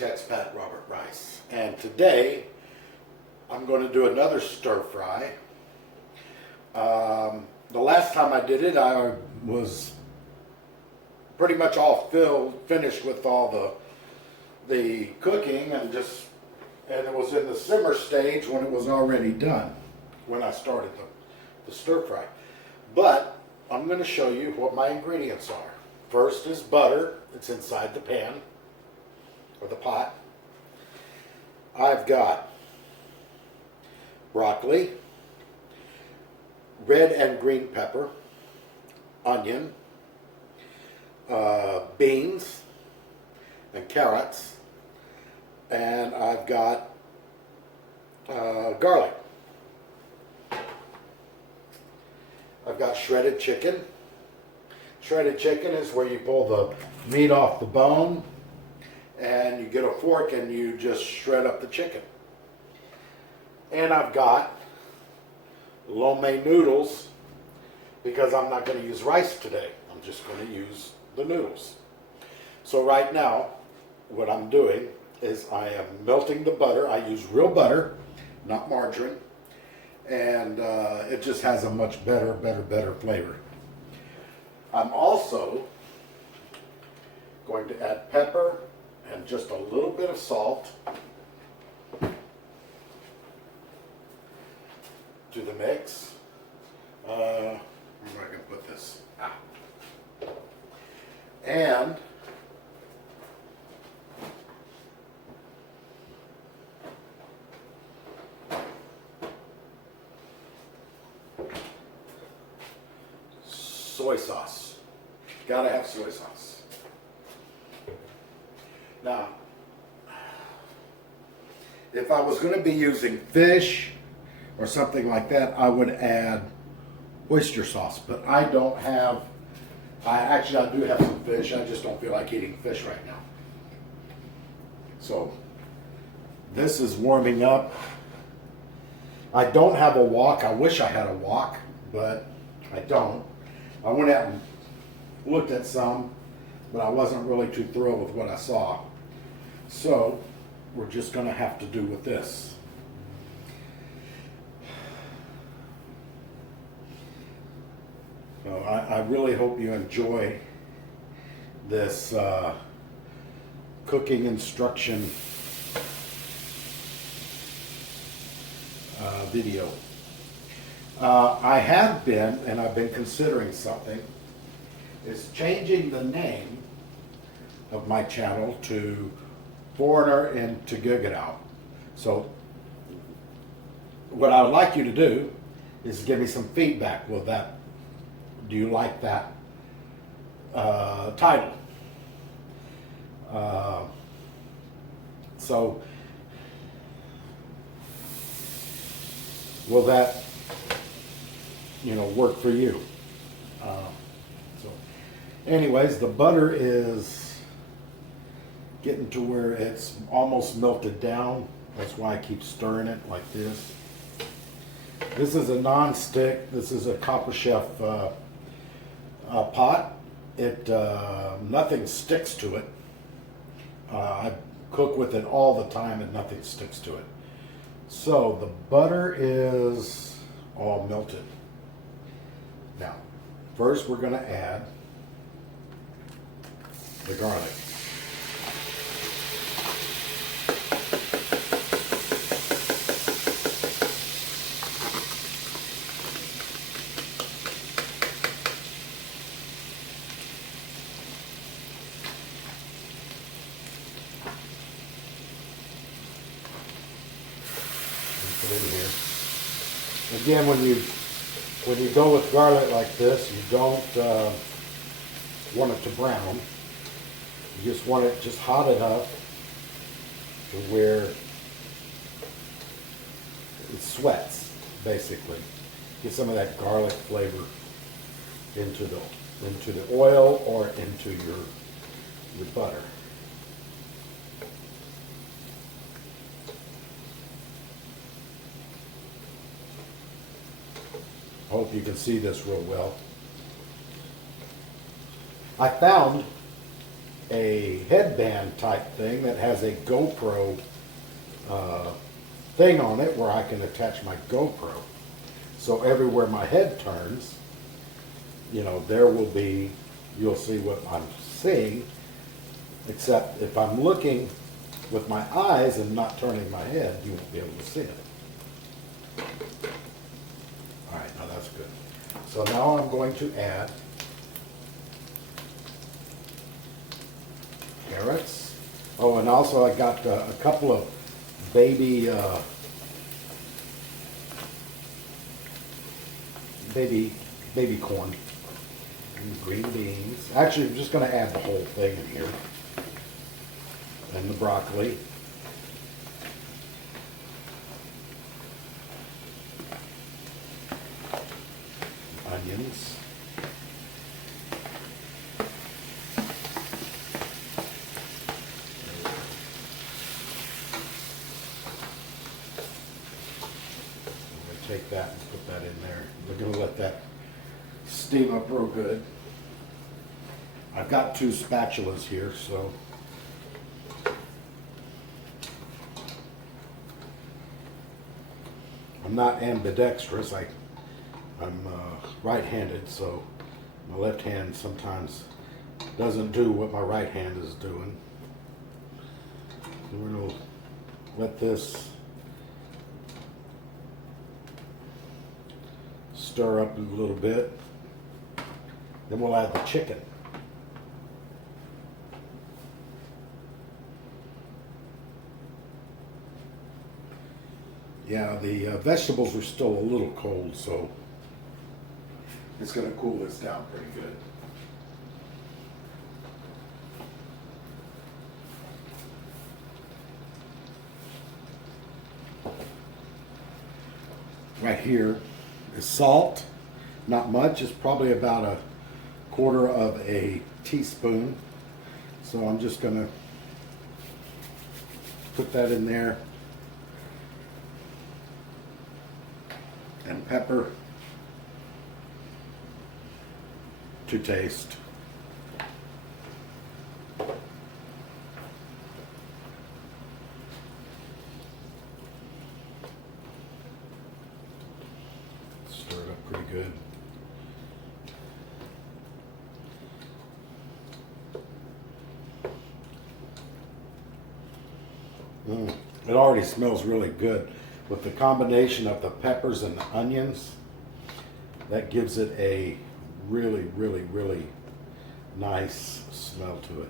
Expat Robert Rice, and today I'm going to do another stir fry. The last time I did it, I was pretty much all finished with all the cooking, and it was in the simmer stage when it was already done when I started the stir fry. But I'm going to show you what my ingredients are. First is butter. It's inside the pan or the pot. I've got broccoli, red and green pepper, onion, beans and carrots, and I've got garlic. I've got shredded chicken. Shredded chicken is where you pull the meat off the bone and you get a fork and you just shred up the chicken. And I've got Lo Mein Noodles because I'm not going to use rice today. I'm just going to use the noodles. So right now, what I'm doing is I am melting the butter. I use real butter, not margarine. And it just has a much better flavor. I'm also going to add pepper and just a little bit of salt to the mix. Where am I going to put this? And soy sauce. Gotta have soy sauce. Now, if I was going to be using fish or something like that, I would add oyster sauce. But I don't have, I do have some fish. I just don't feel like eating fish right now. So, this is warming up. I don't have a wok. I wish I had a wok, but I don't. I went out and looked at some, but I wasn't really too thrilled with what I saw. So we're just going to have to do with this. So I really hope you enjoy this cooking instruction video. I've been considering something, is changing the name of my channel to Foreigner into Gig It Out. So what I would like you to do is give me some feedback. Do you like that title? So will that work for you? So anyways, the butter is getting to where it's almost melted down. That's why I keep stirring it like this. This is a non-stick. This is a Copper Chef pot. Nothing sticks to it. I cook with it all the time and nothing sticks to it. So the butter is all melted. Now, first we're going to add the garlic. Put it in here. Again, when you go with garlic like this, you don't want it to brown. You just want it just hot enough to where it sweats, basically. Get some of that garlic flavor into the oil or into your butter. I hope you can see this real well. I found a headband type thing that has a GoPro thing on it where I can attach my GoPro. So everywhere my head turns, you know, you'll see what I'm seeing, except if I'm looking with my eyes and not turning my head, you won't be able to see it. All right, now that's good. So now I'm going to add carrots. Oh, and also I got a couple of baby corn and green beans. Actually, I'm just going to add the whole thing in here. And the broccoli. Onions. Take that and put that in there. We're going to let that steam up real good. I've got 2 spatulas here, so I'm not ambidextrous. I'm right-handed, so my left hand sometimes doesn't do what my right hand is doing. So we're going to let this stir up a little bit. Then we'll add the chicken. Yeah, the vegetables are still a little cold, so it's going to cool this down pretty good. Right here is salt. Not much. It's probably about a quarter of a teaspoon. So I'm just going to put that in there. And pepper to taste. Stir it up pretty good. It already smells really good. With the combination of the peppers and the onions, that gives it a really, really, really nice smell to it.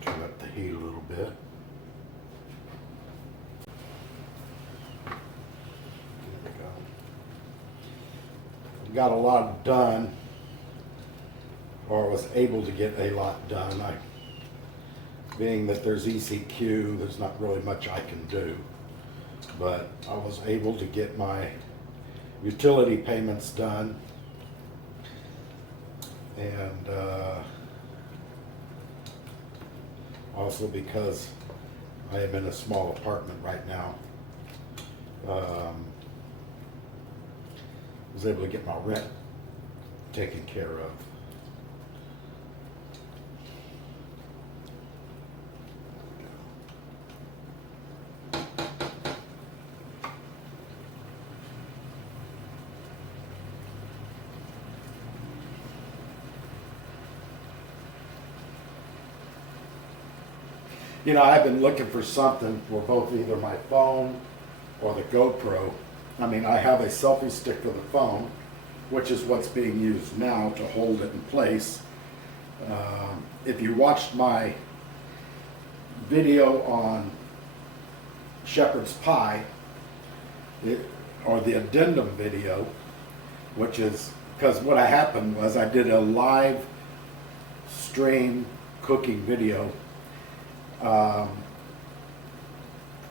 Turn up the heat a little bit. There we go. Got a lot done. Or was able to get a lot done. Being that there's ECQ, there's not really much I can do. But I was able to get my utility payments done. And also because I am in a small apartment right now, I was able to get my rent taken care of. You know, I've been looking for something for both either my phone or the GoPro. I mean, I have a selfie stick for the phone, which is what's being used now to hold it in place. If you watched my video on shepherd's pie, or the addendum video, which is, because what happened was I did a live stream cooking video,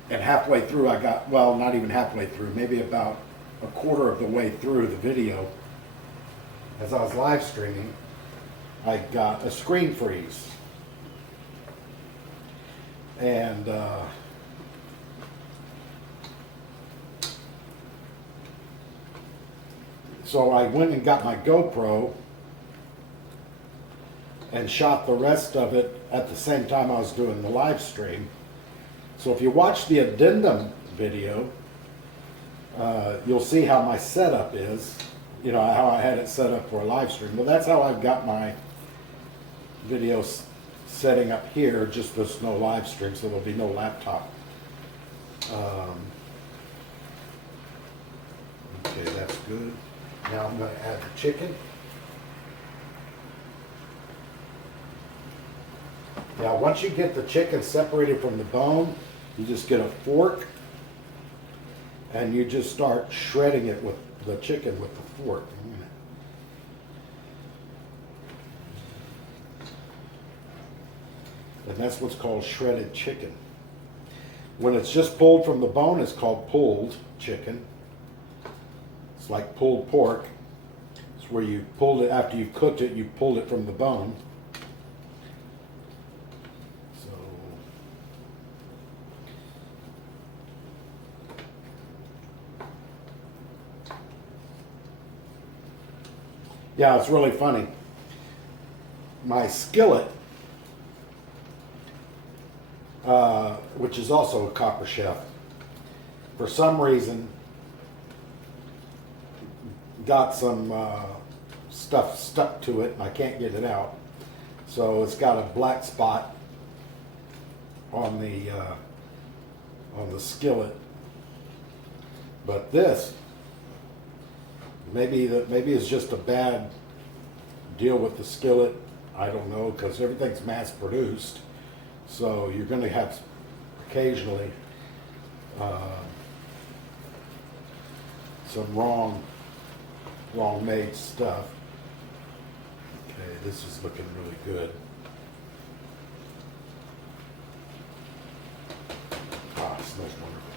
and halfway through I got, well, not even halfway through, maybe about a quarter of the way through the video, as I was live streaming, I got a screen freeze. And So I went and got my GoPro and shot the rest of it at the same time I was doing the live stream. So if you watch the addendum video, you'll see how my setup is, you know, how I had it set up for a live stream. Well, that's how I've got my video setting up here, just there's no live stream, so there'll be no laptop. Okay, that's good. Now I'm going to add the chicken. Now once you get the chicken separated from the bone, you just get a fork and you just start shredding it with the chicken with the fork. And that's what's called shredded chicken. When it's just pulled from the bone, it's called pulled chicken. It's like pulled pork. It's where you pulled it after you've cooked it, you pulled it from the bone. So, yeah, it's really funny. My skillet, which is also a Copper Chef, for some reason got some stuff stuck to it and I can't get it out. So it's got a black spot on the skillet. But this, maybe it's just a bad deal with the skillet. I don't know, because everything's mass produced. So you're going to have occasionally some wrong made stuff. Okay, this is looking really good. Ah, it smells wonderful.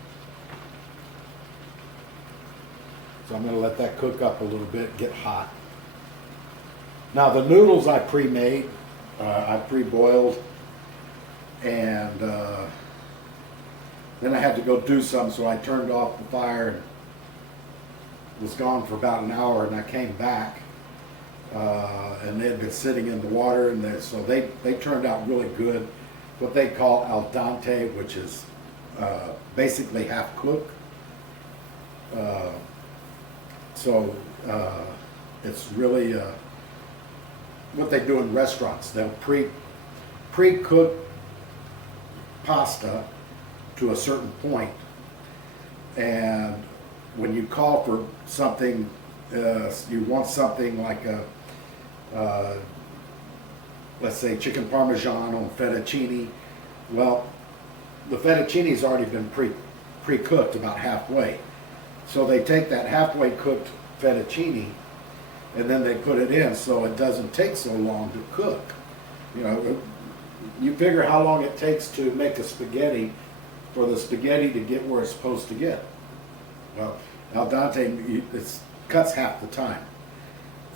So I'm going to let that cook up a little bit, get hot. Now the noodles I pre-made, I pre-boiled, and then I had to go do something, so I turned off the fire and was gone for about an hour, and I came back, and they had been sitting in the water, and so they turned out really good. What they call al dente, which is basically half cooked. So it's really what they do in restaurants. They'll pre-cook pasta to a certain point, and when you call for something, you want something like a, let's say chicken parmesan on fettuccine. Well, the fettuccine's already been pre-cooked about halfway. So they take that halfway cooked fettuccine and then they put it in so it doesn't take so long to cook. You know, you figure how long it takes to make a spaghetti for the spaghetti to get where it's supposed to get. Well, al dente, it cuts half the time.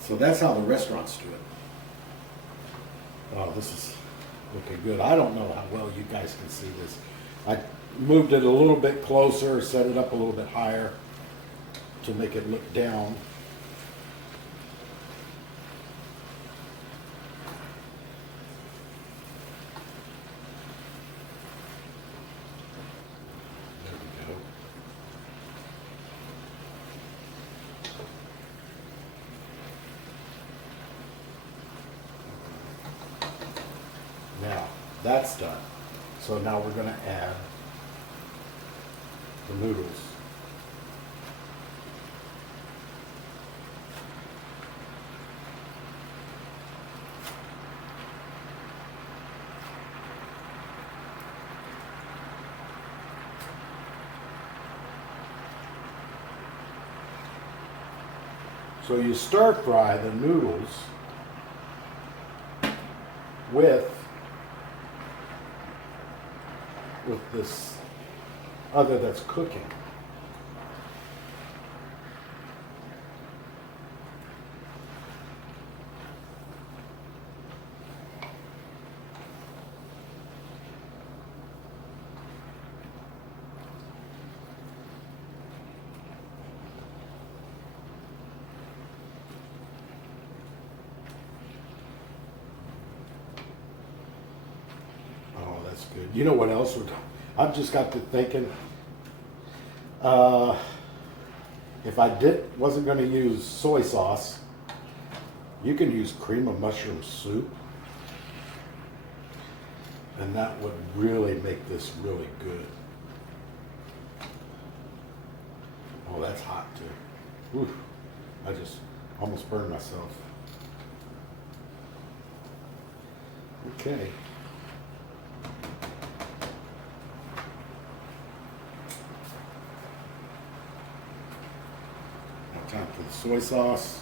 So that's how the restaurants do it. Oh, this is looking good. I don't know how well you guys can see this. I moved it a little bit closer, set it up a little bit higher to make it look down. Now, that's done. So now we're going to add the noodles. So you stir fry the noodles with this other that's cooking. That's good. You know what else? I've just got to thinking. If I wasn't going to use soy sauce, you can use cream of mushroom soup, and that would really make this really good. Oh, that's hot too. Oof, I just almost burned myself. Okay. Now time for the soy sauce.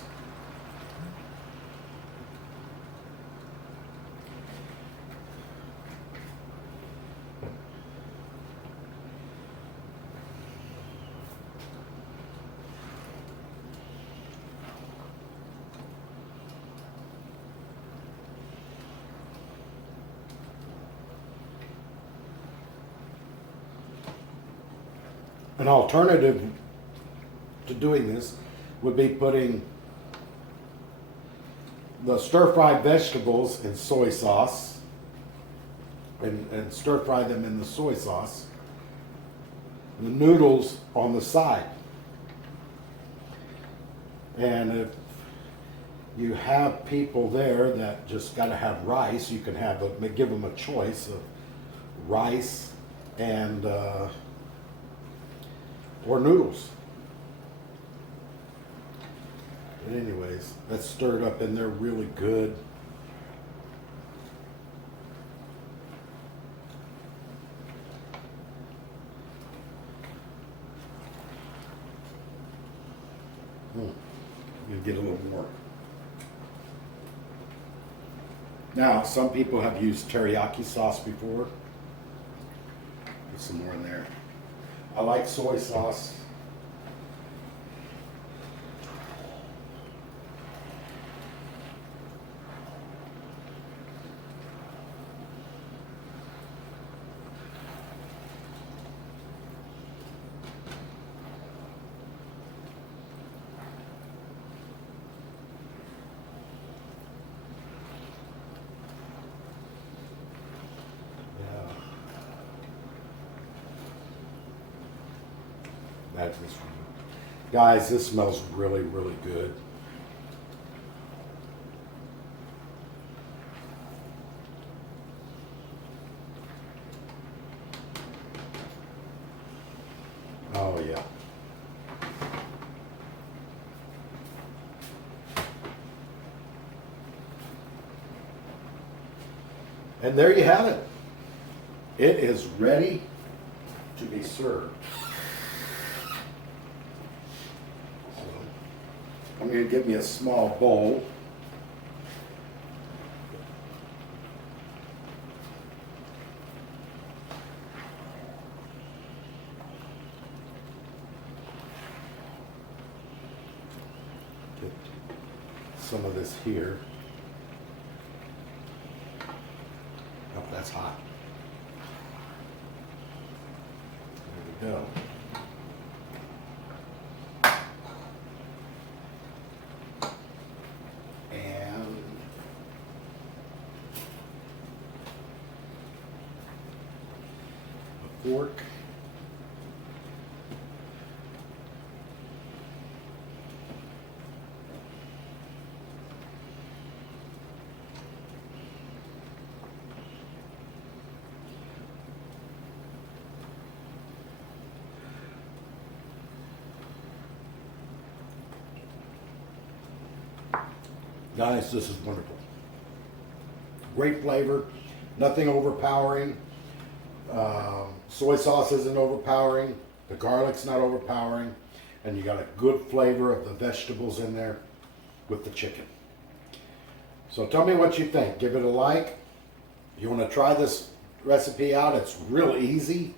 An alternative to doing this would be putting the stir-fried vegetables in soy sauce and stir-fry them in the soy sauce. The noodles on the side. And if you have people there that just got to have rice, you can give them a choice of rice and or noodles. But anyways, that's stirred up in there really good. I'm gonna get a little more. Now, some people have used teriyaki sauce before. Put some more in there. I like soy sauce. Guys, this smells really, really good. Oh, yeah. And there you have it. It is ready to be served. I'm going to give me a small bowl. Get some of this here. Oh, that's hot. There we go. Fork. Guys, this is wonderful. Great flavor, nothing overpowering. Soy sauce isn't overpowering, the garlic's not overpowering, and you got a good flavor of the vegetables in there with the chicken. So tell me what you think. Give it a like. If you want to try this recipe out, it's real easy.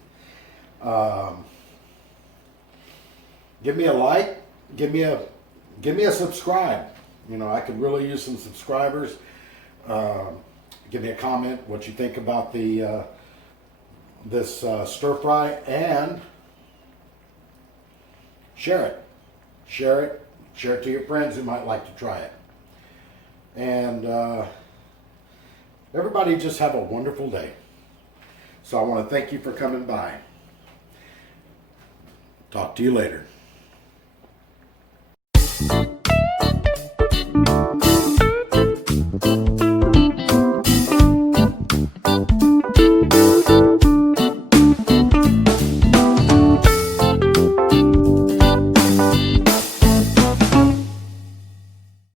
Give me a like. Give me a subscribe. You know, I could really use some subscribers. Give me a comment what you think about the this stir fry, and share it. Share it to your friends who might like to try it. And everybody just have a wonderful day. So I want to thank you for coming by. Talk to you later.